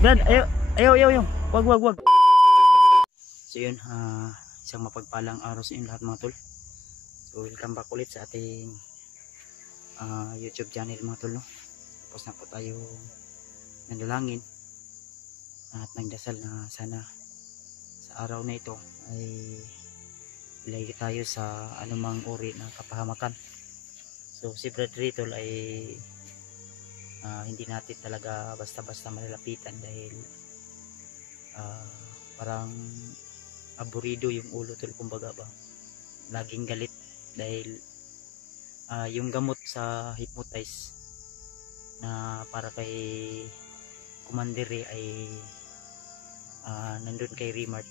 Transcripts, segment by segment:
Brad, ayaw. Wag. So yun, isang mapagpalang araw sa inyo lahat mga tol. So welcome back ulit sa ating YouTube channel mga tol, no? Tapos na po tayo nandalangin at nagdasal na sana sa araw na ito ay ilagay tayo sa anumang uri ng kapahamakan. So si Brad Ritol ay hindi natin talaga basta-basta malalapitan dahil parang aburido yung ulo tol, kumbaga ba, laging galit dahil yung gamot sa hypnotize na para kay Commander ay nandun kay Remart.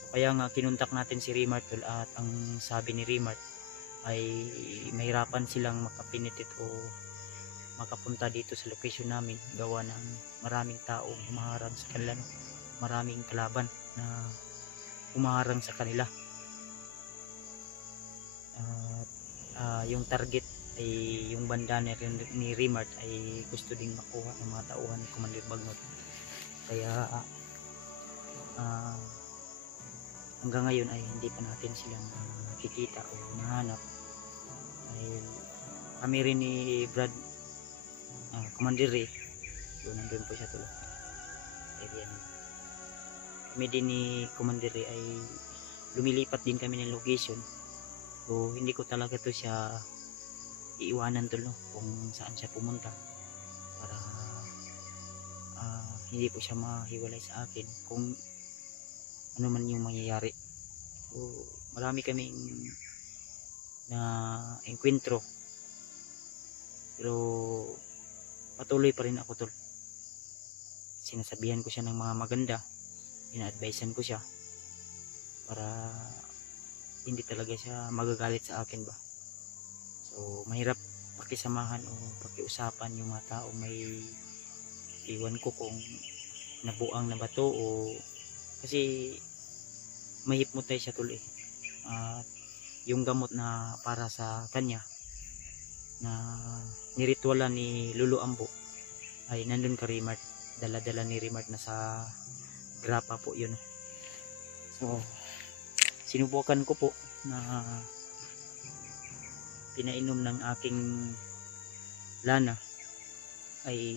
So kaya nga kinuntak natin si Remart tol, at ang sabi ni Remart ay mahirapan silang makapinitit o makapunta dito sa location namin gawa ng maraming taong humaharang sa kanila, no? Maraming kalaban na humaharang sa kanila. Yung target ay yung banda ni Remart ay gusto ding makuha ng mga tauhan ni Commander Bagnot. Kaya hanggang ngayon ay hindi pa natin silang nakikita o nahanap. Dahil kami rin ni Brad Commander Ray, so nandun po siya tuloy. Kami din ni Commander Ray ay lumilipat din kami ng location. So hindi ko talaga to siya iiwanan tol, no? Kung saan siya pumunta para hindi po siya mahiwalay sa akin kung ano man yung mangyayari. So marami kaming na enkwentro, pero patuloy pa rin ako tol. Sinasabihan ko siya ng mga maganda, ina-advisean ko siya para hindi talaga siya magagalit sa akin ba. So mahirap pakisamahan o pakiusapan yung mga tao may iwan ko kung nabuang na ba to, o kasi may hypnotize siya tuloy. Yung gamot na para sa kanya na niritwalan ni Lulu Ambo ay nandun ka Remart, dala-dala ni Remart na sa grapa po yun. So sinubukan ko po na pinainom ng aking lana ay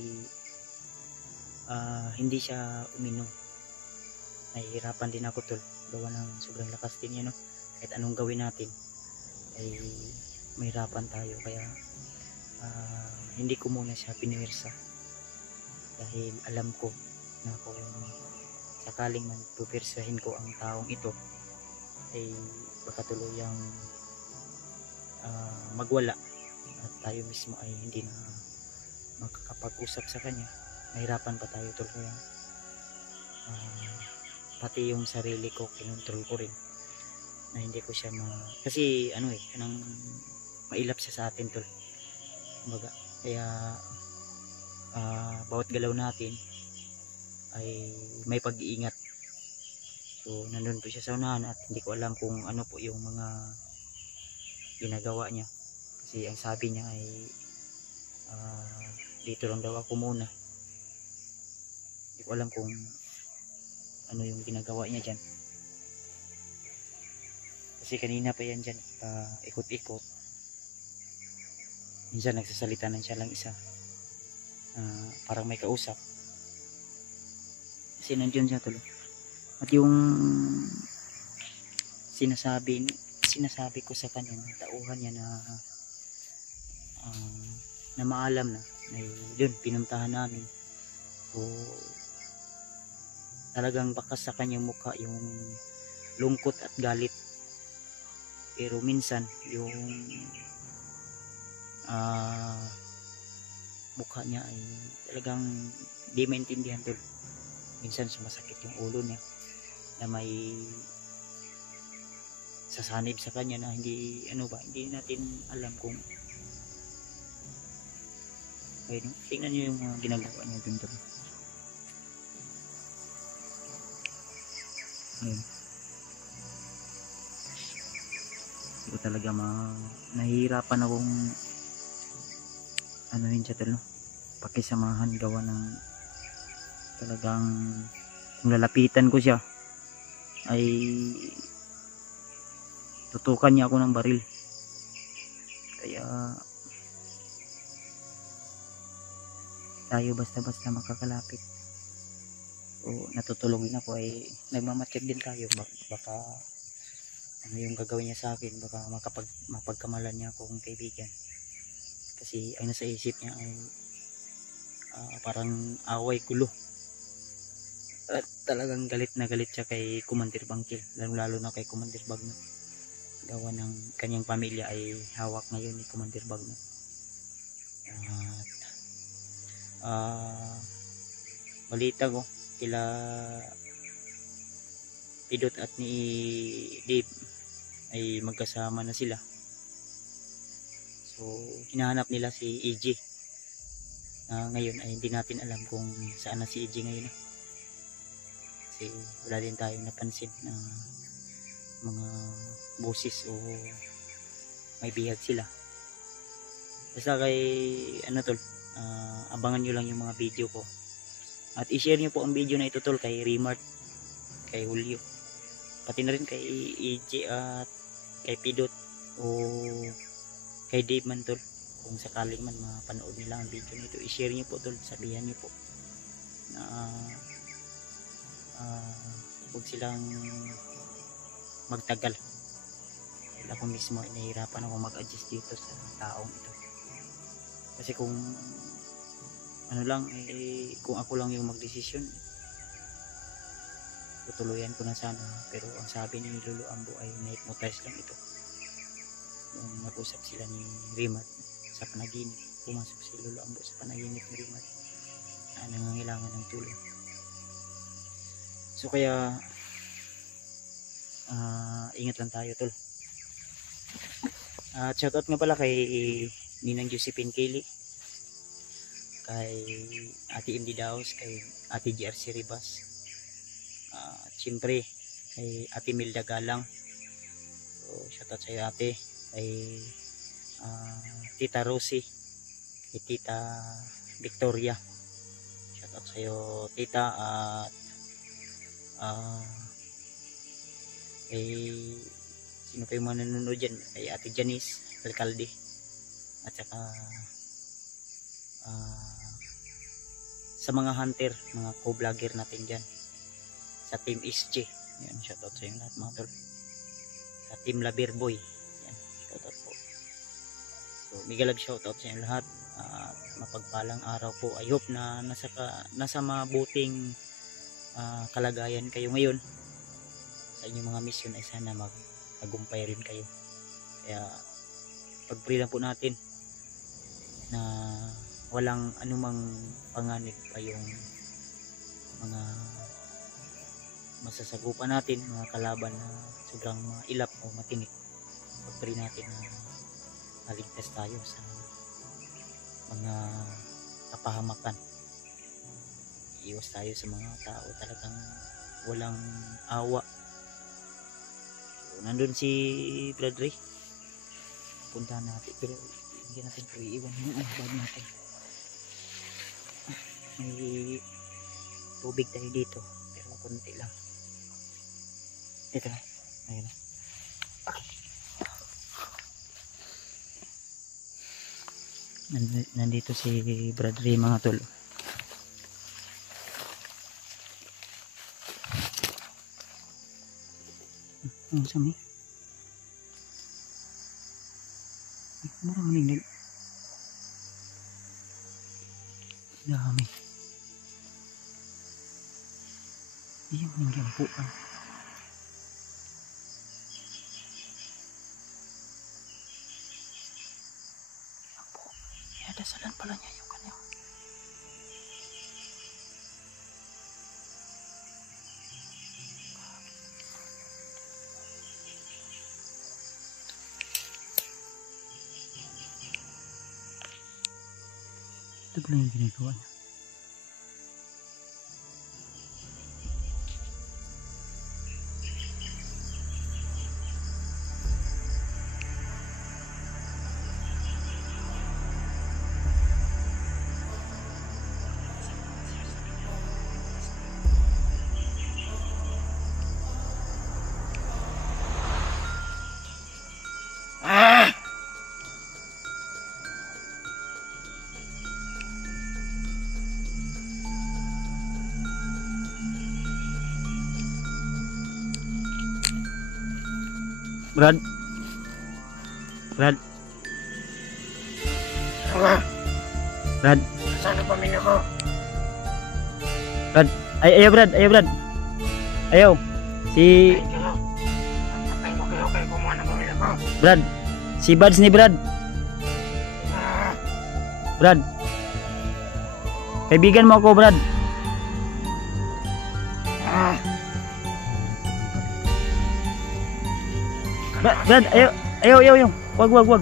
hindi siya uminom. Nahihirapan din ako tol, gawa ng sobrang lakas din yan, no? Kahit anong gawin natin ay mahirapan tayo. Kaya hindi ko muna siya piniwersa dahil alam ko na kung sakaling man pupwersahin ko ang taong ito ay baka tuluyang magwala at tayo mismo ay hindi na makakapag-usap sa kanya. Mahirapan pa tayo tol. Kaya pati yung sarili ko kinontrol ko rin na hindi ko siya kasi kanang mailap siya sa atin tol, kumbaga. Kaya bawat galaw natin ay may pag-iingat. So nandun po siya sa unahan at hindi ko alam kung ano po yung mga ginagawa niya, kasi ang sabi niya ay dito lang daw ako muna. Hindi ko alam kung ano yung ginagawa niya dyan, kasi kanina pa yan dyan ikot-ikot. Minsan nagsasalita na siya lang isa, parang may kausap, kasi nandiyan siya tuloy. At yung sinasabi ko sa kanya, tauhan niya na maalam na yun, pinuntahan namin. So talagang bakas sa kanyang mukha yung lungkot at galit, pero minsan yung mukha niya ay talagang di maintindihan tol. Minsan sumasakit yung ulo niya na may sasanib sa kanya na hindi hindi natin alam kung ayun, tingnan nyo yung mga ginagawa niya dun tol. Ayun. So talaga nahihirapan akong anuhin siya tol, no? Pakisamahan gawa ng Talagang kung lalapitan ko siya ay tutukan niya ako ng baril. Kaya tayo basta-basta makakalapit o natutulog din ako ay nagmamatsyag din tayo. Baka ano yung gagawin niya sa akin, baka mapagkamalan niya akong kaibigan, kasi ay nasa isip niya ay parang away gulo. At talagang galit na galit siya kay Commander Bangkil, lalo na kay Commander Bagnot. Gawa ng kanyang pamilya ay hawak ngayon ni Commander Bagnot. At balita ko kila Pidot at ni Dave ay magkasama na sila. So hinahanap nila si EJ. Ngayon ay hindi natin alam kung saan na si EJ ngayon. Kasi wala din tayong napansin na mga boses o may bihag sila. Basta kay ano tol, abangan nyo lang yung mga video ko. At i-share nyo po ang video na ito tol kay Remart, kay Julio, pati na rin kay EJ at kay Pidot o kay Dave man tol. Kung sakaling man mapanood nila ang video nito, i-share nyo po tol, sabihan nyo po na huwag silang magtagal. Dahil ako mismo ay nahihirapan ako mag-adjust dito sa taong ito. Kasi kung ano lang, kung ako lang yung magdesisyon, tutuluyan ko na sana. Pero ang sabi ni Lolo Ambo ay na-hypnotize lang ito. Nung nag-usap sila ni Rimat sa panaginip, pumasok si Lolo Ambo sa panaginip ni Rimat na nangangailangan ng tulong. So kaya ingat lang tayo tol. At shoutout nga pala kay Ninang Josephine Kelly, kay Ate Indy Daos, kay Ate GRC Ribas, at siyempre kay Ate Milda Galang. So shoutout sa iyo ate, kay Tita Rosie, kay Tita Victoria, shoutout sa iyo tita. At kay sino pa yung mga nanonood dyan, kay Ate Janice Alcalde, at saka sa mga hunter, mga co-vlogger natin dyan sa Team SG, yan, shoutout sa yung lahat mga tol. Sa Team Laberboy, yan, shoutout po. So migalab shoutout sa yung lahat. Mapagpalang araw po. I hope na nasa mabuting kalagayan kayo ngayon. Sa inyong mga mission ay sana magtagumpay rin kayo. Kaya pag-pray lang po natin na walang anumang panganib pa yung mga masasagupan natin, mga kalaban na sobrang mailap o matinik. Pag-pray natin na maligtas tayo sa mga kapahamakan. Iwas tayo sa mga tao talagang walang awa. So, nandun si Brad Ray, puntahan natin, pero hindi natin po iiwan yung bag natin. May tubig tayo dito pero konti lang. Ito na, ayun. Okay. Nandito si Brad Ray mga tol. Ang sami. Mura maning dami. Iya maning gampuan. Ya dasalan pala niya yung kanyang. Ito pala yung ginagawa niya. Brad. Brad. Brad. Saan ang pamilya ko? Brad. Ayaw Brad. Ayaw Brad. Ayaw. Si Patay mo kayo kumuha ng pamilya ko. Brad. Si Buds ni Brad. Brad. Kaibigan mo ako Brad. Brad, ayaw. Wag.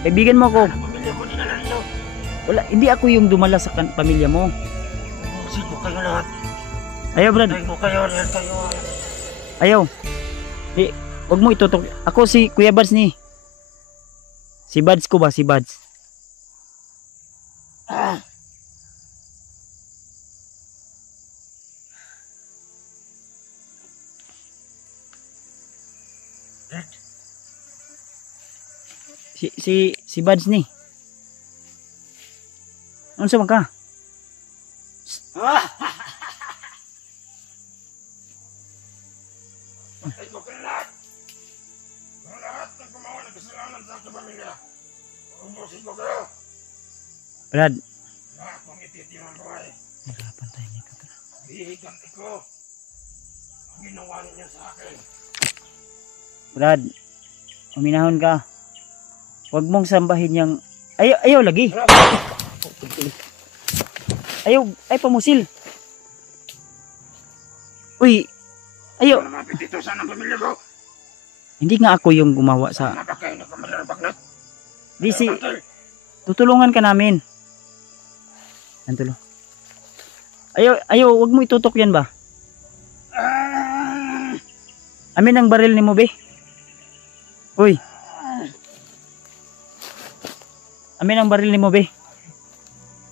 Kaibigan mo ako. Pamilya ko dinala ninyo. Wala, hindi ako yung dumala sa pamilya mo. Sino kayo lahat? Ayaw, Brad. Patay mo kayo, lahat kayo. Ayaw. Wag mo itutok. Ako si Kuya Buds ni. Si Buds ko ba? Si Buds. Si Buds ni. Ano sa ka? Patay mo kayo lahat. Ang lahat ng gumawa ng kasalanan sa aking pamilya. Ubusin ko kayo. Brad. Lahat mong ititirang buhay. Naghapan tayo nito. Hihiganti ko. Ang ginawa ninyo sa akin. Brad. Uminahon ka. Huwag mong sambahin yung... Ayaw lagi. Ayaw, ay pamusil. Uy, ayaw. Ano mapit ito sa ng pamilya ko? Hindi nga ako yung gumawa sa... Ano ba kayo nagkamalarbak na? Di si... Tutulungan ka namin. Nantulo. Ayaw, huwag mo itutok yan ba? Amin ang baril ni mo, be. Uy. Amin ang baril ni mo, be.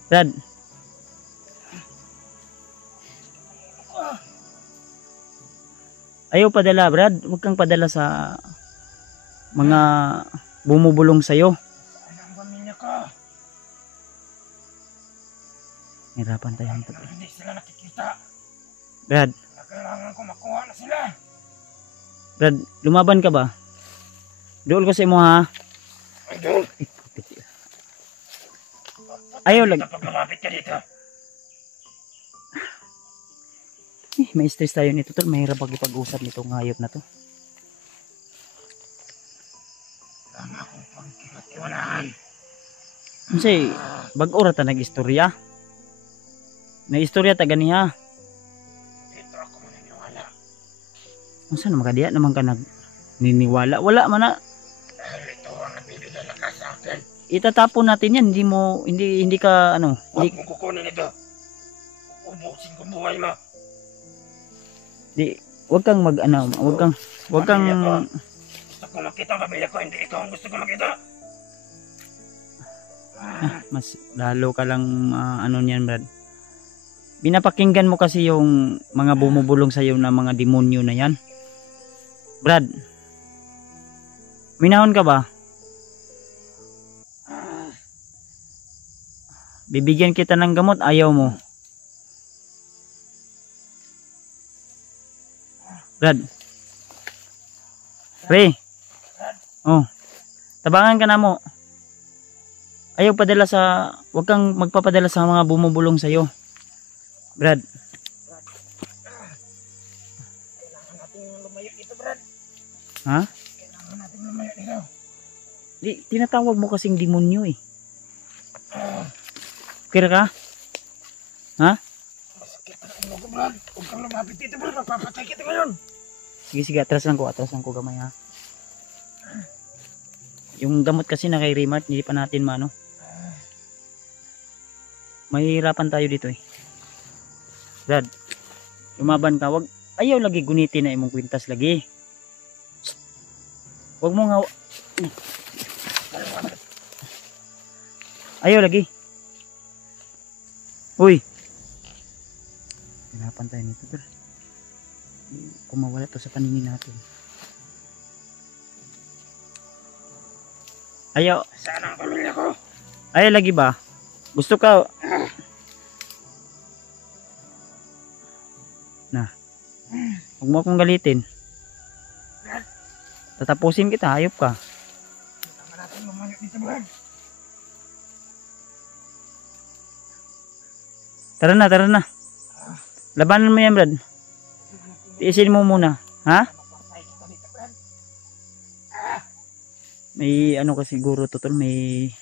Brad. Ayaw padala, Brad. Huwag kang padala sa mga bumubulong sa'yo. Saan ang pamilya ko? Hirapan tayo nito. Hindi sila nakikita. Brad. Kailangan ko makuha na sila. Brad, lumaban ka ba? Dool ko sa imo ha. Idol. Ayaw lang. Kapag lumapit ka dito. May stress tayo nito, tol. Mahirap pag-usap nito ngayop na to. Tama akong pagkakatiwalaan. Kasi, bag-ora ta nag-istorya. Na-istorya ta ganiha. Dito ako maniniwala. Kung saan makadiya naman ka nag-niniwala? Wala man na. Dahil ito ang nagbibigay lakas sa akin. Itatapon natin yan. Hindi ka, ano. Huwag Hindi, mo kukunin ito. Ubusin ko buhay mo. wag kang wag kang, Gusto ko makita ang pamilya ko. Hindi ikaw ang gusto ko makita. mas lalo ka lang, ano niyan, Brad. Binapakinggan mo kasi yung mga bumubulong sa'yo na mga demonyo na yan. Brad, minahon ka ba? Bibigyan kita ng gamot, ayaw mo. Brad. Pre. Oh. Tabangan ka na mo. Ayaw padala sa... Huwag kang magpapadala sa mga bumubulong sa'yo. Brad. Kailangan natin lumayo dito, Brad. Ha? Kailangan natin lumayo dito. Tinatawag mo kasing demonyo eh. Kira ka? Ha? Masakit ang ulo ko, Brad. Huwag kang lumapit dito, Brad. Magpapatay kita ngayon. Sige, atras lang ko gamay ha. Yung gamot kasi na kay Rimat, hindi pa natin maano. Mahihirapan tayo dito eh. Brad, lumaban ka. Wag, ayaw lagi gunitin na imong kwintas lagi. Wag mo nga. Ayaw lagi. Uy. Hirapan tayo nito, Brad. Kumawala to sa paningin natin. Ayaw. Saan ang pamilya ko? Ayaw lagi ba? Gusto ka? Na. Huwag mo akong galitin. Tatapusin kita, hayop ka. Tama natin lumayo dito, Brad. Tara na, tara na. Labanan mo yan, Brad. Tiisin mo muna. Ha? Mapapatay kita dito, Brad. May ano ka siguro, Totol. May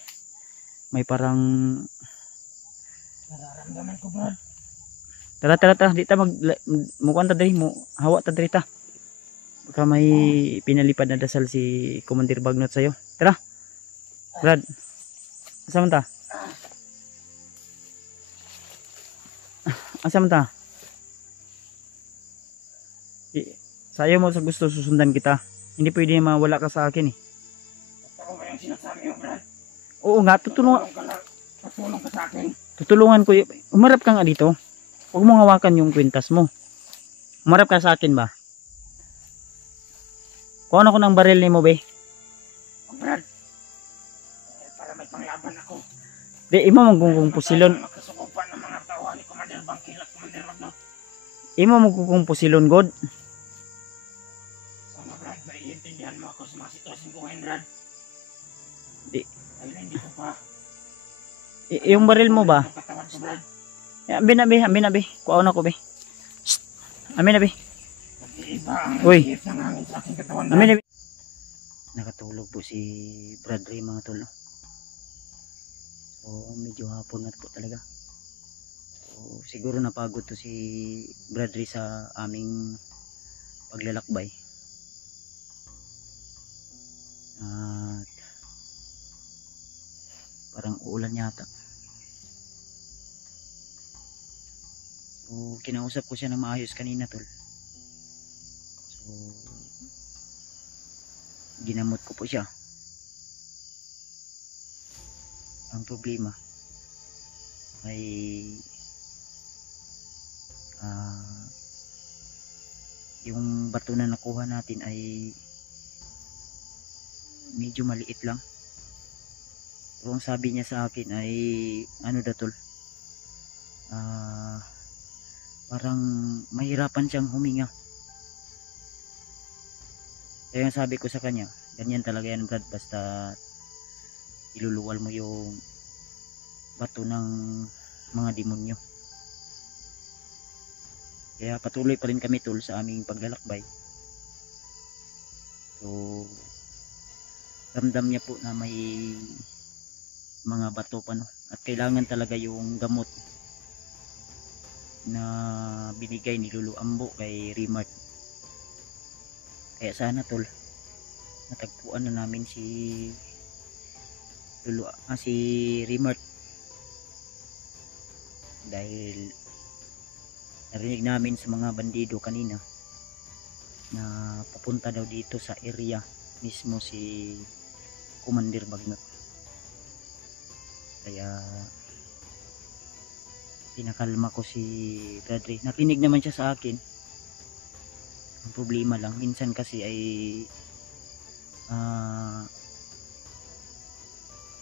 parang... Nararamdaman ko, Brad. Tara, tara, tara. Di ta mukuan ta diri mo. Hawa ta diri ta. Baka may pinalipad na dasal si Commander Bagnot sa'yo. Tara. Brad. Asa man ta? Asa man ta? Sayo mo sa gusto susundan kita. Hindi pwede mawala ka sa akin eh. Totoo ba yung sinasabi mo, Brad? Oo nga, tutulungan Patulong ka sa akin. tutulungan ko. Umarap ka nga dito. Huwag mong hawakan yung kwintas mo. Umarap ka sa akin ba? Kuha ako ng baril ni mo, be. Oh, Brad. Para may panglaban ako. Di, imo magkukung pusilon. Makasukupan ng mga tauhan ni Commander Bangkil at Commander Bagnot. Imo magkukung pusilon, God. Sana, Brad, maiintindihan mo ako sa mga sitwasyon ko ngayon, Brad. Di. Dahil hindi ko pa. Yung baril mo ba? Katawan ko, Brad. Ambi na, be. Kuha na ko, be. Shh. Ambi na, be. Iba ang Uy. higit ng hangin sa aking katawan, Brad. Ambi na, be. Nakatulog po si Brad Ray, mga tol. So, medyo hapon na po talaga. So, siguro napagod to si Brad Ray sa aming paglalakbay. At parang uulan yata. So, kinausap ko siya ng maayos kanina, tol. So, ginamot ko po siya. Ang problema ay yung bato na nakuha natin ay medyo maliit lang. Pero ang sabi niya sa akin ay ano daw, tol, parang mahirapan siyang huminga. Kaya ang sabi ko sa kanya, ganyan talaga yan, Brad, basta iluluwal mo yung bato ng mga demonyo. Kaya patuloy pa rin kami, tol, sa aming paglalakbay. So, ramdam niya po na may mga bato pa, no? At kailangan talaga yung gamot na binigay ni Lulu Ambo kay Rimart. Kaya sana, tol, natagpuan na namin si si Rimart, dahil narinig namin sa mga bandido kanina na pupunta daw dito sa area mismo si Commander Bagnot. Kaya pinakalma ko si Bradley. Nakinig naman siya sa akin. Ang problema lang, minsan kasi ay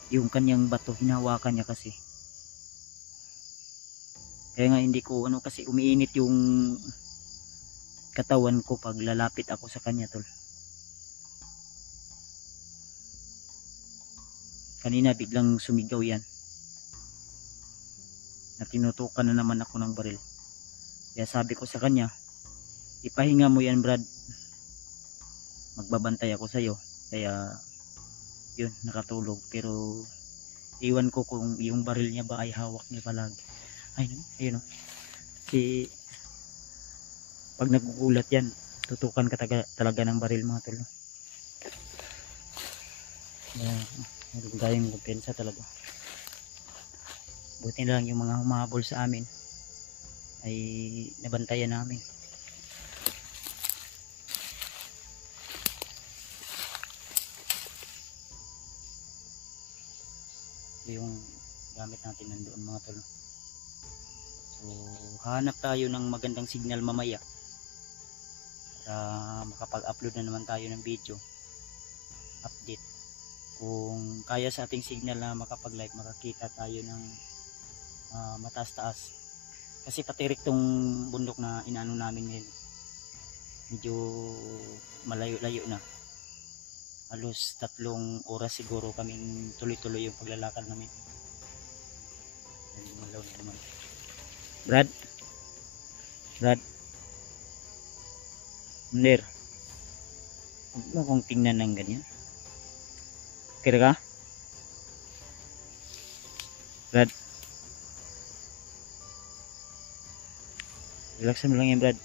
yung kanyang bato hinawakan niya kasi. Kaya nga hindi ko kasi umiinit yung katawan ko pag lalapit ako sa kanya, tol. Kanina biglang sumigaw yan na tinutukan na naman ako ng baril. Kaya sabi ko sa kanya, ipahinga mo yan, Brad, magbabantay ako sa'yo. Kaya yun, nakatulog. Pero iwan ko kung yung baril niya ba ay hawak niya palagi. Ayun o. Pag nagugulat yan, tutukan ka talaga ng baril, mga tol. Meron tayong kumpensa talaga. Buti na lang yung mga humahabol sa amin ay nabantayan namin. Yung gamit natin nandoon, mga tol. So hanap tayo ng magandang signal mamaya para makapag-upload na naman tayo ng video update. Kung kaya sa ating signal na makapag-live, makakita tayo ng mataas-taas. Kasi patirik tong bundok na inaano namin ngayon. Medyo malayo-layo na. halos 3 oras siguro kaming tuloy-tuloy yung paglalakad namin. Malaw na naman. Brad, Mler, huwag mo akong tingnan ng ganyan. Okay ka? Brad, relaxan mo lang yan, Brad.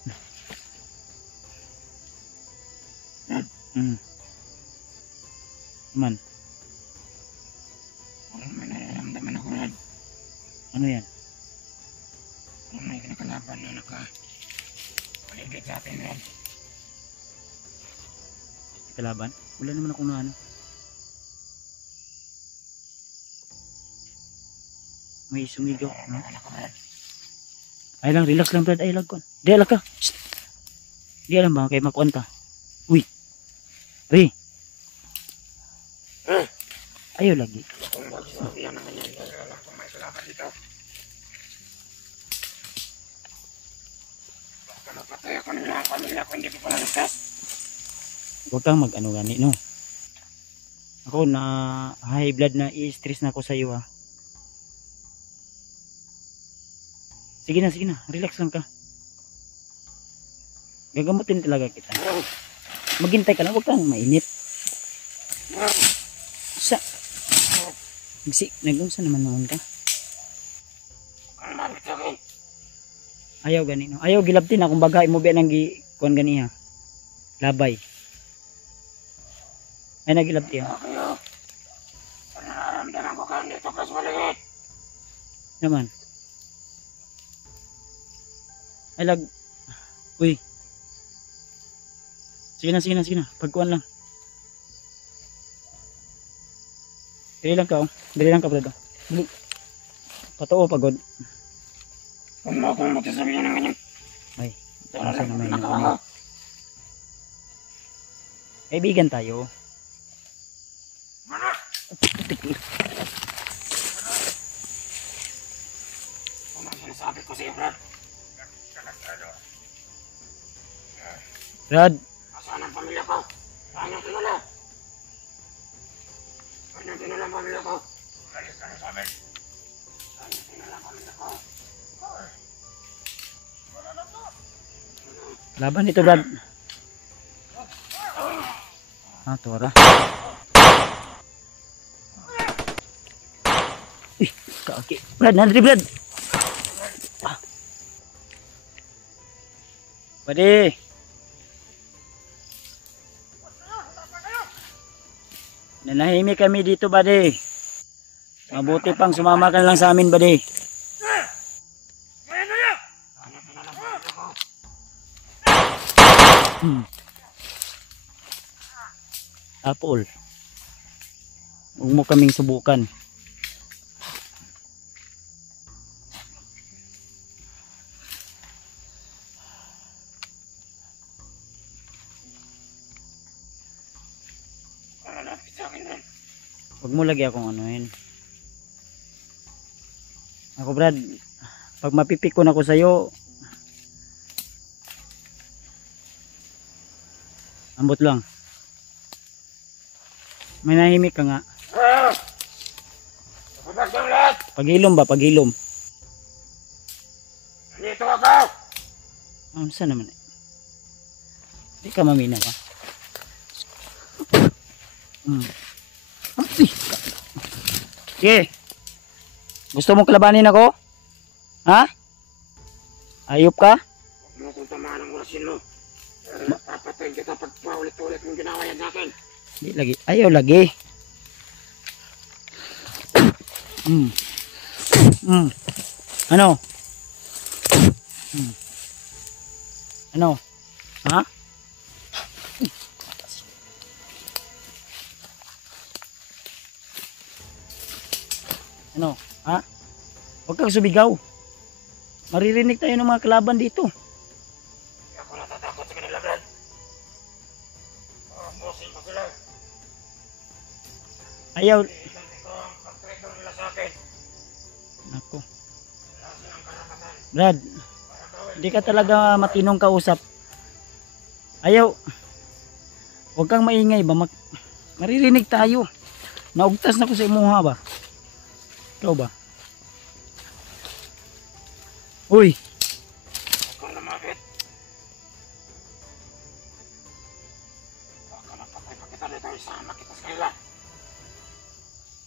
Man, Wala naman nararamdaman ako, Brad. ano yan? Kung may kinakalaban na paligid sa atin, Brad. Kalaban? Wala naman akong na ano. May sumigaw. No? Nararamdaman ako, Brad. Ay lang, relax lang, Brad. Ay lang ko. Di alam ka. Shh. Di alam ba kay makuan ta? Uy. Re. Ayaw lagi. Kung magsabihan naman yan, wala kung may kalaban dito. Baka napatay ako nila ang pamilya ko, hindi ko pala ligtas. Huwag kang mag-ano gani, no? Ako na high blood na i-stress na ako sa iyo, ha. Sige na. Relax lang ka. Gagamutin talaga kita. Maghintay ka lang, huwag kang mainit. Sa nagumsa naman noon ka. Ang malit sa akin. Ayaw gani, no? Ayaw gilabtin akong bagay mo biya nang kuan gani, ha. Labay. Ay nagilabti, ha. Kayo, nararamdaman ko kayo dito kasi maligit. Naman. Ay lag. Uy. Sige na. Pagkuan lang. Dili lang ka, oh. Dili lang ka, brado. Dili. Patoo, pagod. Huwag mo akong magsasabihan ng ganyan. Ay, Tara Asa lang, naman yun, nakawa ano? ko. kaibigan tayo. Ano ang sinasabi ko sa iyo, Brad? Brad, Nasaan ang pamilya ko? Saan ang kinala? Saan ang kinala ang pamilya ko? Alis ka na sa amin. Saan ang kinala ang pamilya ko? laban ito, Brad. Ah, tora. Ih, kaki. Brad, nandri, Brad. Ah. Pwede. Nanahimik kami dito, buddy. Mabuti pang sumama ka lang sa amin, buddy. Saan ang kinala ang pamilya ko? Apple. Huwag mo kaming subukan. Malapit sa akin, Brad. Huwag mo lagi akong anuhin. Ako, Brad, pag mapipikon ako sa'yo, ambot lang. May nahimik ka nga. Kapag ang lahat! Paghilom ba? Paghilom. Nandito ako! Ano saan naman eh? Di ka mamina ka. Sige. Gusto mong kalabanin ako? Ha? Ayop ka? Huwag mo kong tamaan ng orasin mo. Papatayin kita pag paulit-ulit mong ginawa yan sa akin. Di lagi. Ayaw lagi. Ano? Ano? Ha? Ano? Ha? Huwag kang sumigaw. Maririnig tayo ng mga kalaban dito. Hindi ako natatakot sa kanila, Brad. Busin mo sila. Ayaw. Ilanti ko ang pagtreto nila sa akin. Ako. Wala silang karapatan. Brad, Para gawin. hindi ka talaga matinong kausap. Ayaw. Huwag kang maingay ba? Maririnig tayo. Naugtas na ko sa imuha ba? Ikaw ba? Uy! Huwag kang lumapit. Huwag ka magpapay pa kita dito. Isama kita sa kanila.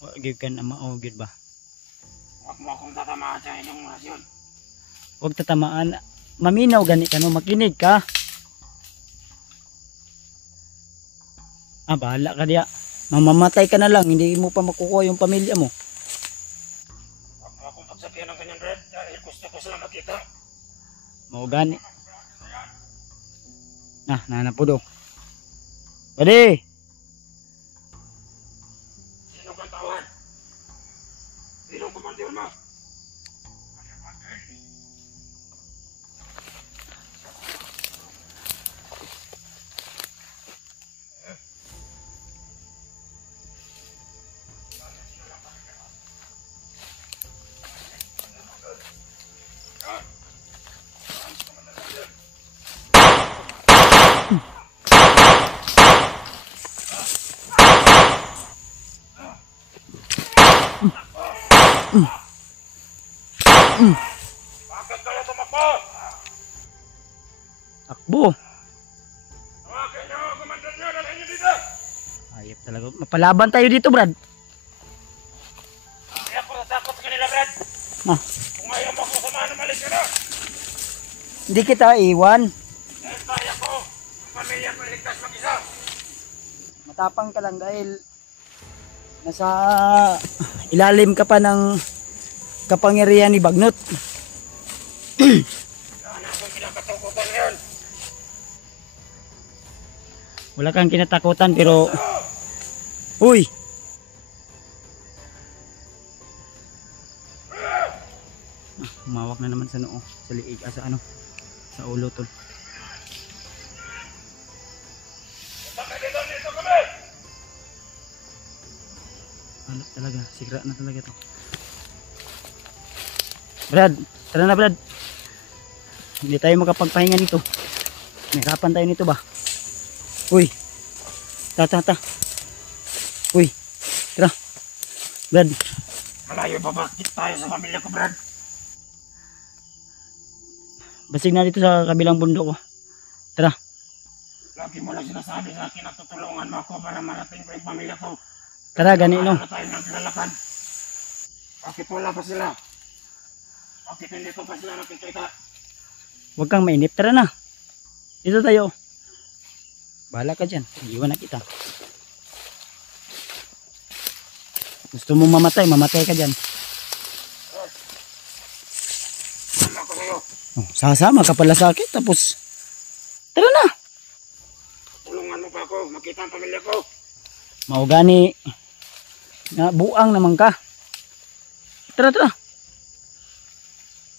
Wag ka na maugid ba? Huwag mo akong tatamaan sa inyong rasyon. Huwag tatamaan. Maminaw gani ka no, makinig ka. Bahala ka diya. Mamamatay ka na lang, hindi mo pa makukuha yung pamilya mo. Huwag mo akong pagsabihan ng ganyan, Brad, dahil gusto ko sila makita. Mau gani. Nanapudo. Pwede! Sino kang tawad? Sino kumandir mo? Bakit kayo tumakbo? Takbo! Tawagin niyo, kumandir niyo, dalhin niyo dito. Ayop talaga. Mapalaban tayo dito, Brad. Kaya ako natakot sa kanila, Brad. Kung ayaw mo akong samahan, umalis ka na. Hindi kita iwan. Dahil kaya ko, ang pamilya ko iligtas mag-isa. Matapang ka lang dahil nasa ilalim ka pa ng kapangyarihan ni Bagnot. Wala na akong kinakatakutan ngayon. Wala kang kinatakutan pero uy! Humawak na naman sa noo, sa liig, sa ano, sa ulo tol. Bakit dito kami? Ano talaga, sigra na talaga to. Brad, tara na Brad. Hindi tayo makapagpahinga nito. Nahirapan tayo nito ba? Uy. Ta. Uy. Tara. Brad. Malayo pa bakit tayo sa pamilya ko, Brad? Basig na dito sa kabilang bundok ko. Tara. Lagi mo lang sinasabi sa akin na tutulungan mo ako para marating ko yung pamilya ko. Tara, ganito. Paano tayo naglalakad? Bakit wala pa sila? Bakit hindi ko pa sila nakikita? Huwag kang mainip. Tara na. Dito tayo. Bahala ka dyan. Iwan na kita. Gusto mo mamatay, mamatay ka dyan. Sama ko sa'yo. Sasama ka pala sa akin. Tapos, tara na. Tulungan mo pa ako. Makita ang pamilya ko. Maugani. Na buang naman ka. Tara.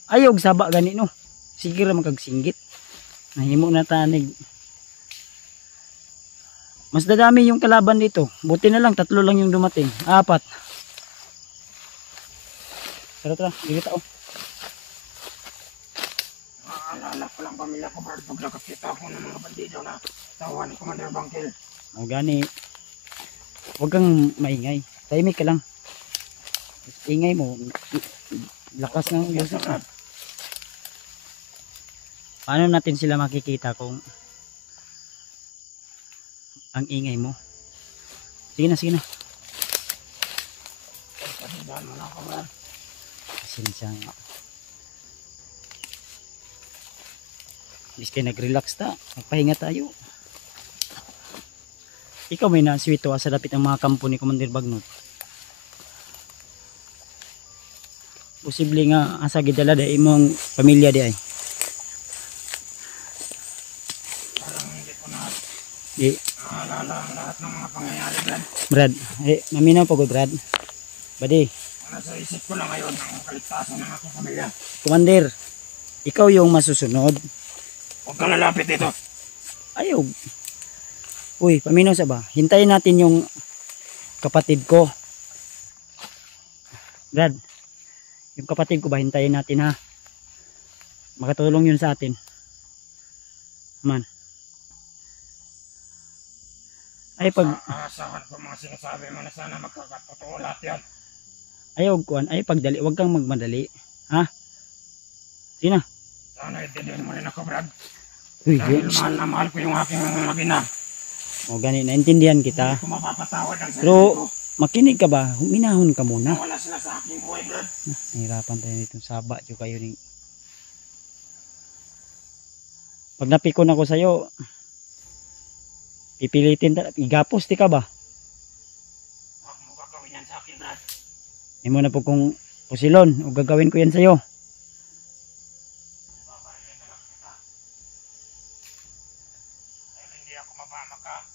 Ayog saba gani no. Sige ra magkagsinggit. Nahimo na tanig. Mas dadami yung kalaban dito. Buti na lang 3 lang yung dumating. 4. Tara. Dito tao. Maalala ko lang pamilya ko, Brad. Pag nakakita ko ng mga bandido na tawa ni Commander Bangkil. Maugani. Huwag kang maingay. Tahimik ka lang. Ingay mo. Lakas ng boses mo. Paano natin sila makikita kung ang ingay mo? Sige na. Pasidaan mo na ako, Brad. Pasensya nga. Bis kayo nag-relax ta. Magpahinga tayo. Ikaw may naswito sa lapit ng mga kampo ni Commander Bagnot. Posible nga asa gidala da imong pamilya di ay. Parang hindi ko na Di, naalala ang lahat ng mga pangyayari, Brad. Brad, maminaw pa ko Brad. Badi, Nasa isip ko lang ngayon ang kaligtasan ng aking pamilya. Commander, ikaw yung masusunod. Huwag kang lalapit dito. Ayaw. Uy, paminaw sa ba? Hintayin natin yung kapatid ko. Brad, yung kapatid ko ba, hintayin natin ha. Makatulong yun sa atin. Man. Ay pag Aasahan ko mga sinasabi mo na sana magkakatotoo lahat yan. ayaw kuan, ay pagdali, wag kang magmadali. Ha? Sina? Sana itindihin mo rin ako, Brad. Uy, Dahil mahal na mahal ko yung aking magina. o gani, naintindihan kita. Hindi ko mapapatawad ang sarili Pero ko. makinig ka ba? Huminahon ka muna. Wala sila sa aking buhay, Brad. Nahirapan tayo nitong saba yung kayo ni. Pag napikon ako sa'yo, pipilitin igapos di ka ba? Huwag mo gagawin yan sa akin, Brad. Hindi mo na po kung pusilon o gagawin ko yan sa'yo. Babarilin na lang kita. Dahil hindi ako mapamaka.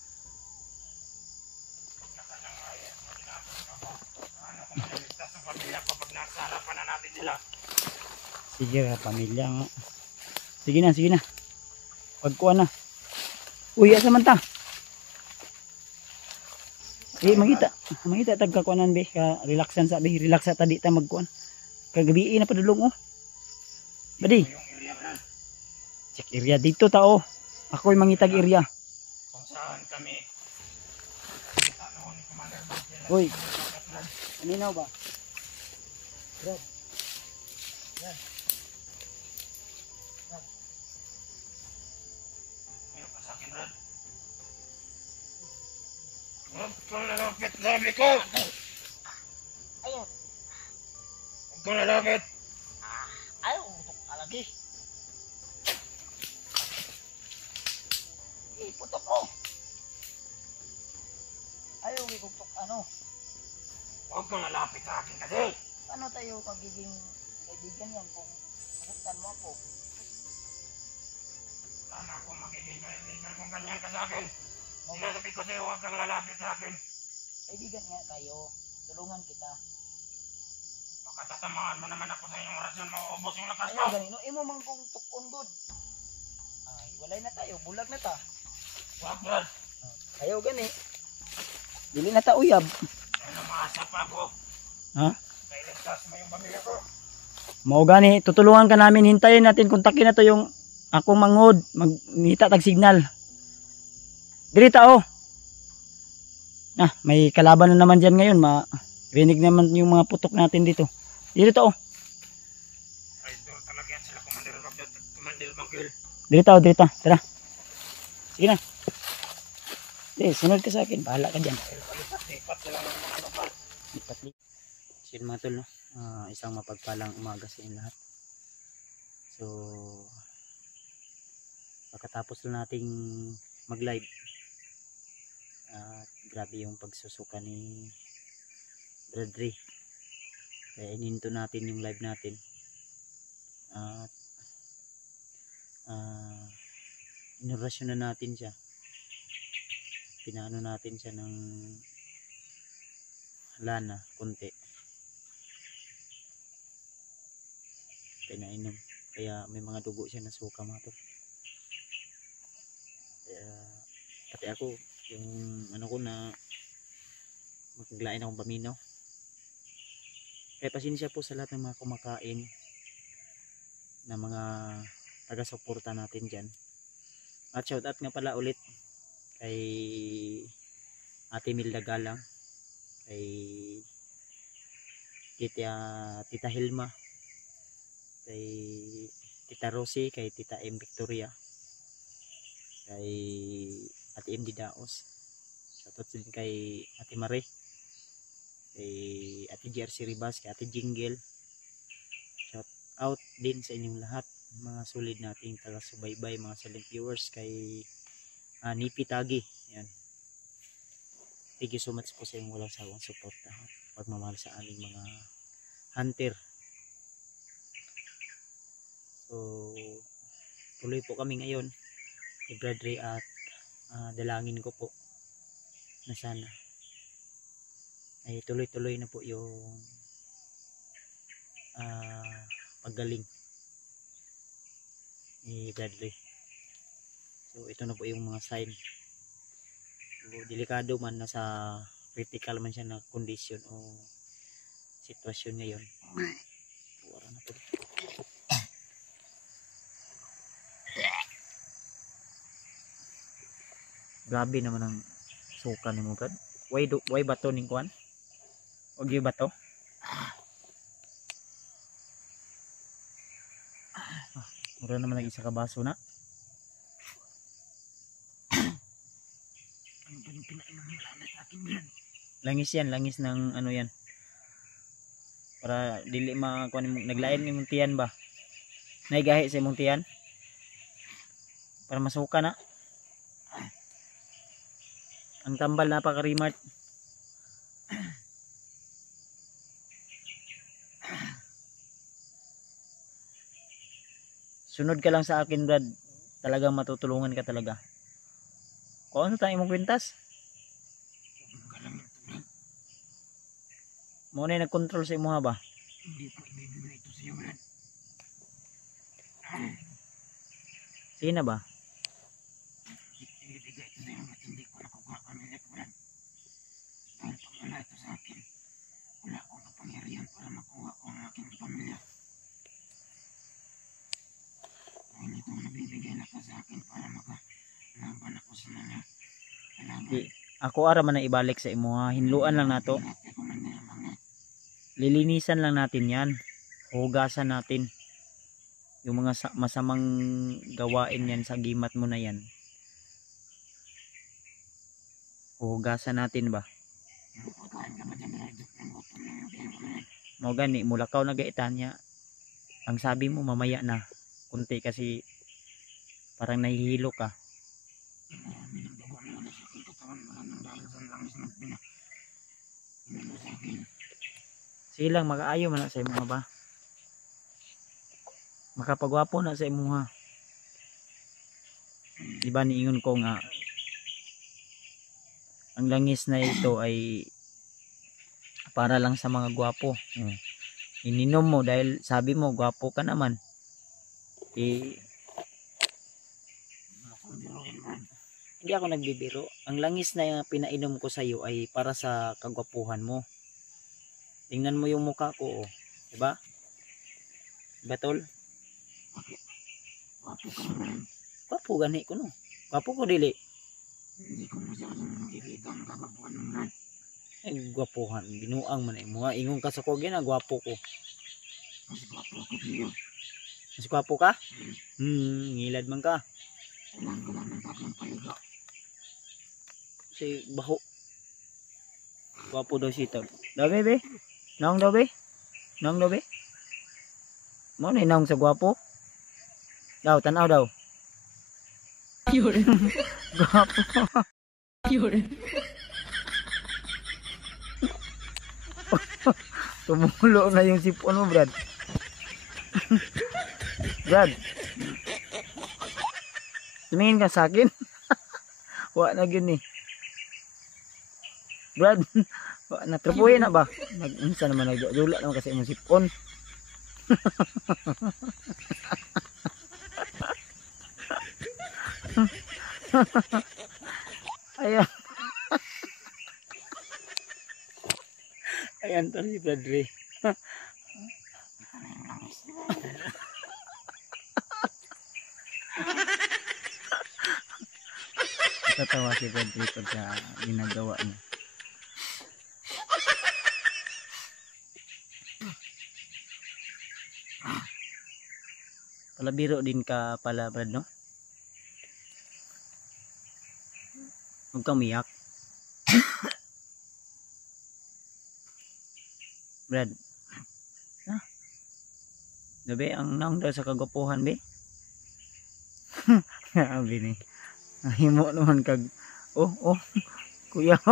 Nakasangaya, maginapos ako. Ano kung maliligtas ang pamilya ko pag nasa harapan na natin nila. Sige ka, pamilya nga. Sige na, sige na. Pagkuhan na. Uy, asa man ta? Mangita tagkakuanan be, ka relaxan sa be, relax ta di ta magkuan. Kagabi na padulong oh. Badi, Yung area, Brad. check area dito ta oh. Ako yung mangitag area. Kung saan kami. Ano ni Commander Bagel. Uy, kanina ba? Brad. Meron ka sa akin, Brad. Huwag kang lalapit, sabi ko! Ayun. Huwag kang lalapit! Ayaw, utok ka lagi. Iputok mo. Ayaw, ikutok ano. Huwag kang lalapit sa akin kasi! Paano tayo magiging kaibigan yan kung buktan mo ako? Sana akong magiging kaibigan kung ganyan ka sa akin. Sinasabi ko sa'yo, huwag kang lalapit sa akin. Kaibigan nga tayo. Tulungan kita. Baka tatamaan mo naman ako sa iyong orasyon, mauubos yung lakas mo. Ayaw, ganino. Imo mang kung tukon good. Ay, walay na tayo. Bulag na ta. Huwag, Brad. Ayaw gani. Dili na ta uyab. Ano maasa pa ako? Ha? Kailigtas mo yung pamilya ko. Mao gani, tutulungan ka namin. Hintayin natin, kontakin na to yung akong mangod. Magnita tag signal. Dili ta oh. May kalaban na naman dyan ngayon. Rinig naman yung mga putok natin dito. Dito oh. Idol talaga yan sila, Commander Bagel. Commander Bagel. Dito oh, dito. Tara. Sige na. Sunod ka sa akin. Bahala ka dyan. Lipat-lipat sila ng mga lokal. Lipat-lipat. So yun mga tol, no? Isang mapagpalang umaga sa inyo lahat. So, pagkatapos na nating mag-live, grabe yung pagsusuka ni Bradley. Kaya ininto natin yung live natin. At inorasyon na natin siya. Pinaano natin siya ng lana, konti. Pinainom. Kaya may mga dugo siya na suka mga tol. Kaya pati ako, yung ano ko na maglain akong paminaw. Kaya pasensya po sa lahat ng mga kumakain na mga taga-suporta natin dyan. At shout out nga pala ulit kay Ate Milda Galang, kay Tita Hilma, kay Tita Rosie, kay Tita M Victoria, kay Ate M Didaos, shoutout din kay Ate Mare, kay Ate JRC Ribas, kay Ate Jingle. Shout out din sa inyong lahat, mga solid nating taga-subaybay, mga silent viewers, kay Nipi Tagi. Yan. Thank you so much po sa inyong walang sawang suporta, pagmamahal sa aming mga hunter. So, tuloy po kami ngayon ni Bradley at dalangin ko po na sana ay tuloy-tuloy na po yung paggaling ni Bradley. So, ito na po yung mga sign. So, delikado man, nasa critical man siya na condition o sitwasyon ngayon. Wala na po. Grabe naman ang suka nimo brad. Why bato ning kuan? Og gyud bato. Mura naman lagi isa ka baso na. Ano ba yung pinainom nila na sa akin yan? Langis yan, langis ng ano yan. Para dili makuan mo naglain imong tiyan ba? Naigahi sa imong tiyan. Para masuka na. Ang tambal napaka-remart. Sunod ka lang sa akin, Brad. Talagang matutulungan ka talaga. Kung ano tayo imong kwintas? Mo na nag-control sa imuha ba? Hindi ko ibibigay ito sa iyo, Brad. Sige na ba? Ibibigay ito sa iyo at hindi ko nakukuha pamilya ko, Brad. Dahil pag wala ito sa akin, wala akong kapangyarihan para makuha ko ang aking pamilya. Dahil ito ang nabibigay na ka sa akin para makalaban ako sa mga kalaban. Di, ako ara man na ibalik sa imuha. Hinluan lang nato. Lilinisan lang natin yan. Hugasan natin. Yung mga masamang gawain yan sa gimat mo na yan. Hugasan natin ba? Mo gani, mulakaw na gaitan niya. Ang sabi mo mamaya na. Kunti kasi parang nahihilo ka. Sige lang, makaayo man na sa imuha ba? Makapagwapo na sa imuha. Diba niingon ko nga ang langis na ito ay para lang sa mga gwapo. Ininom mo dahil sabi mo gwapo ka naman. Hindi ako nagbibiro. Ang langis na pinainom ko sa iyo ay para sa kagwapuhan mo. Tingnan mo yung mukha ko, oh. Diba? Diba, tol? Wapo ka naman. Gwapo gani ko, no? Gwapo ko dili. Hindi ko masyadong nakikita ang kagwapuan ng Brad. Ay, gwapuhan. Binuang man ay mga. Ingon ka sa kogin na gwapo ko. Mas gwapo ako sa iyo. Mas gwapo ka? Ngilad man ka. Kailangan ko lang ng tatlong paligo. Kasi baho. Gwapo daw si tol. Daw, bebe? Naong daw, be? Naong daw, be? Mo na naong sa gwapo? Daw, tanaw daw. Gwapo. Tumulo na yung sipon mo, Brad. Brad. Tumingin ka sa akin. Wala na yun eh. Brad. Natrapuhin na ba? Unsa naman nagdula naman kasi imong sipon. Ayan. Ayan to si Bradley. Tatawa si Bradley pagka ginagawa niya. Palabiro din ka pala, Brad, no? Huwag kang umiyak. Brad. Ah. Gabi, ang naong daw sa kagwapuhan, be. Sabi ni. Himo naman kag. Oh, kuya.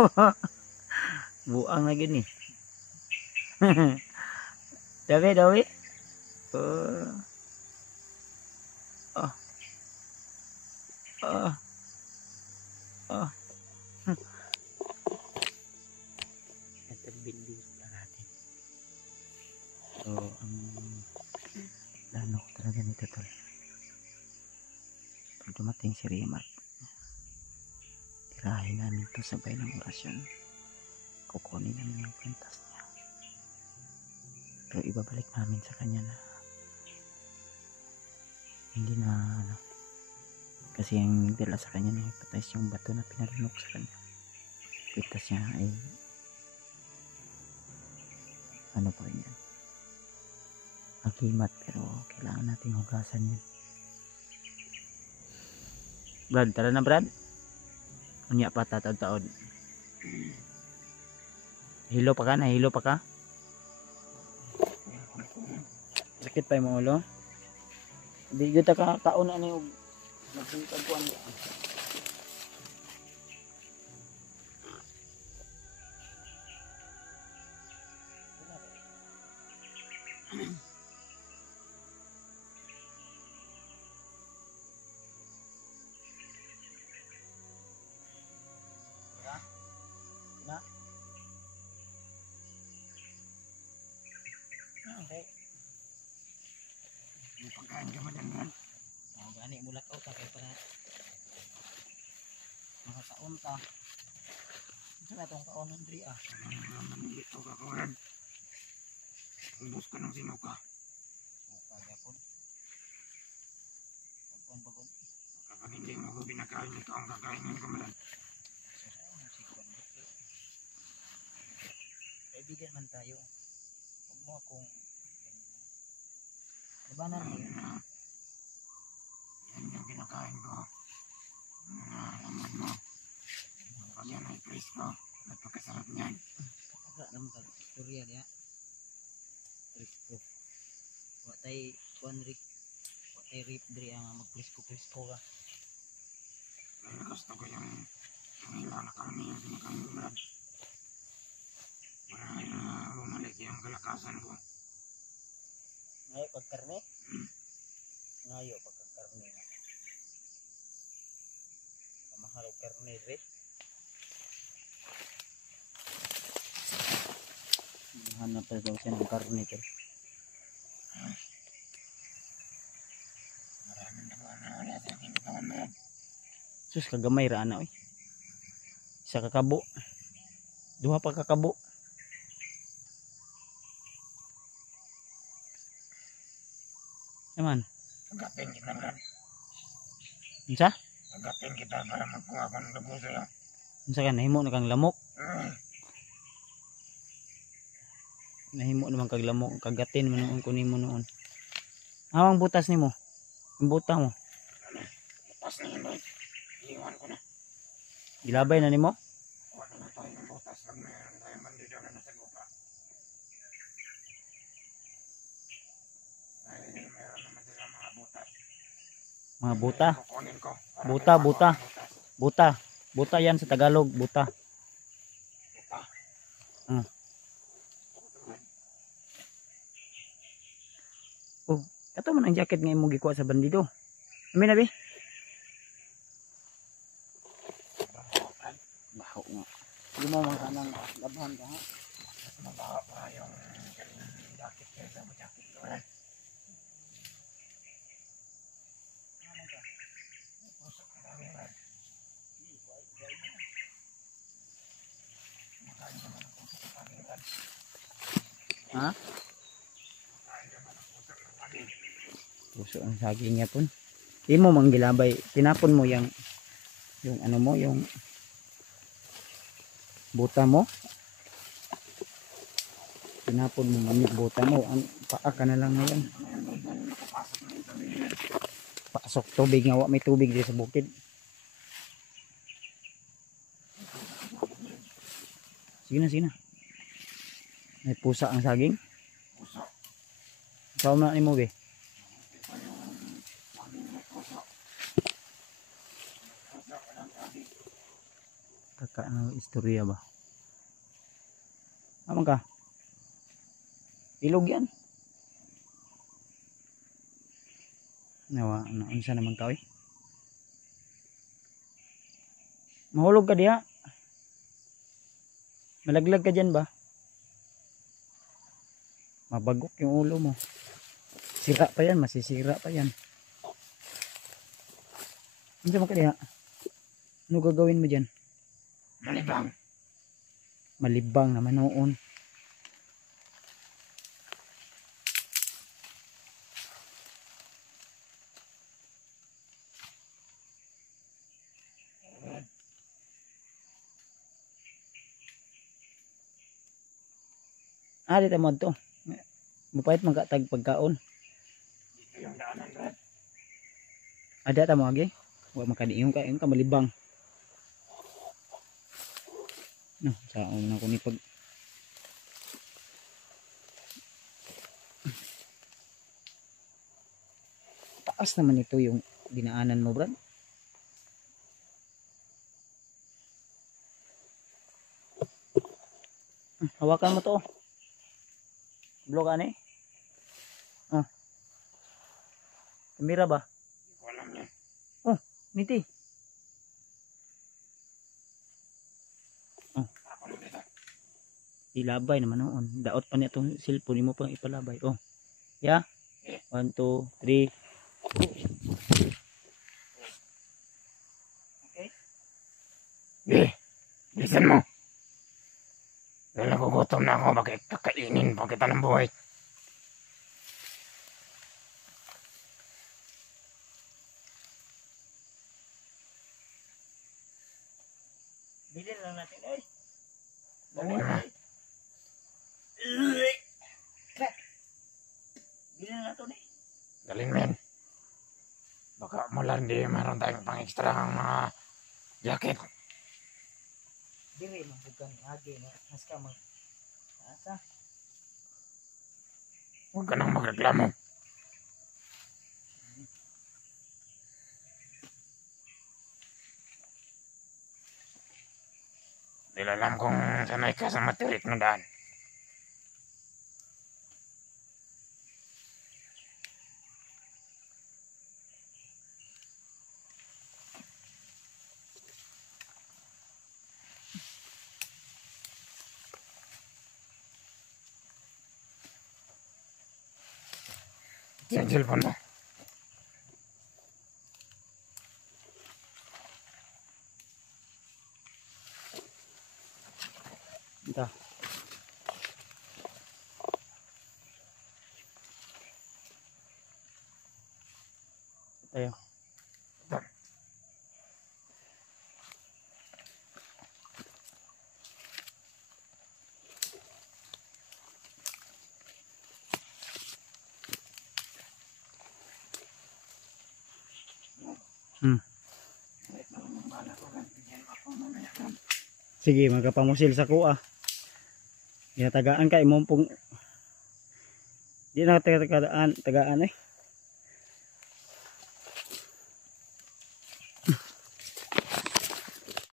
Buang na gini. Dawi. Ito binbiro na natin. So, ang plano ko talaga nito, tol. Pag dumating si Rimark, tirahin namin ito sabay ng orasyon. Kukunin namin yung kwintas niya. Pero ibabalik namin sa kanya na hindi na kasi ang dala sa kanya na hepatitis yung bato na pinalunok sa kanya. pitas niya ay ano pa rin yan, akimat, pero kailangan nating hugasan yan. Brad, tara na Brad. Unya pa tatad-taod. Hilo pa ka? Nahilo pa ka? Sakit pa yung ulo? Di kita kaon na yung nagpagkuhan niya. Okay. May pagkain ka man yan, man. Gani mula ka ta kay para makakaon ta. Isa na tong kaon ng Dri ah. Manilito ka ko rin. Ubus ka ng sinuka. Suka gapon. Pagkuhan. Kapag hindi mo ko binakain, ito ang kakainin ko man. Kaibigan man tayo. Huwag mo akong labanan mo yun. Yan yung kinakain ko. Laman mo. Pag yan ay presko, napakasarap niyan. Pagka naman ka istorya niya. Presko. Watay rip Dri ang magpresko ka. Kaya gusto ko yung hila na kami yung kinakain ko man. Para bumalik yung kalakasan ko. Ngayo pagkarne? Ngayo pagkarne na. Kamahal o karne Dri. Hanap pa daw siya ng karne pero. Maraming wala sa aking katawan man. Sus kagamay ra ana oy. Isa ka kabo. Duha pa ka kabo. Naman. Agapin kita man. Unsa? Agapin kita para magkuha ko ng dugo sa'yo. Unsa ka nahimo na kang lamok? Nahimo naman kag lamok, kagatin mo noon kunin mo noon. Awang butas nimo. Ang buta mo. Butas na yun, boy. Iwan ko na. Gilabay na nimo? Wala na tayo ng butas. Pag mayroon tayo bandido na nasa gupa. Dahil mayroon naman sila mga butas. Mga buta. Kukunin ko. Buta yan sa Tagalog, buta. Oh, kato man ang jacket nga imong gikuha sa bandido. Amin na bi? Baho nga. Hindi mo mga kanang labhan ka ha? Mas mabaho pa yung jacket kaysa mo jacket ko. Pusok na lang yun. Makain naman ang pusok ng pangilitan. Ha? Makain naman ang pusok ng pangilitan. Puso ang saging niya pun. Di mo manggilabay. Tinapon mo yung ano mo, yung buta mo. Tinapon mo yung buta mo. Ang paa ka na lang ngayon. Pasok tubig nga. May tubig dito sa bukid. Sige na. May pusa ang saging. Pusok. Ikaw na ni mo be. Kakak ng istorya ba? Amang ka? Ilog yan. Nawa, unsa naman ka eh? Mahulog ka diha? Malaglag ka dyan ba? Mabagok yung ulo mo. Sira pa yan, masisira pa yan. Unsa man ka diha? Ano gagawin mo dyan? Malibang. Malibang naman noon. Dito mo to. Mupait man ka tag pagkaon. Dito yung daanan, Brad. Ada ta mo agi. Wa makaniingon ka, ka malibang. No, saon na ko ni pag taas naman ito yung dinaanan mo, Brad. Hawakan mo to. Blok ani. Oh. Kamera ba? Ko alam yan. Oh, niti. Oh, Ako na dito. ilabay naman noon. Daot pa niya itong cellphone mo pang ipalabay. Oh. Yeah. 1 2 3. Okay. Bilisan mo. Dahil nagugutom na ako, bakit kakainin pa kita ng buhay? Bilhin lang natin, ay. Dali na. Bilhin na natin, eh. Dalhin men. Baka mula hindi meron tayong pang-extra ng mga jacket. Dili mabugan agi na mas ka mag asa. Huwag ka nang magreklamo. Dahil alam kong sanay ka sa matirik na daan. Ito yung cellphone mo. Ito. Tayo. Sige, magapamusil sa kuha. Ginatagaan ka imong pong di na tagaan eh.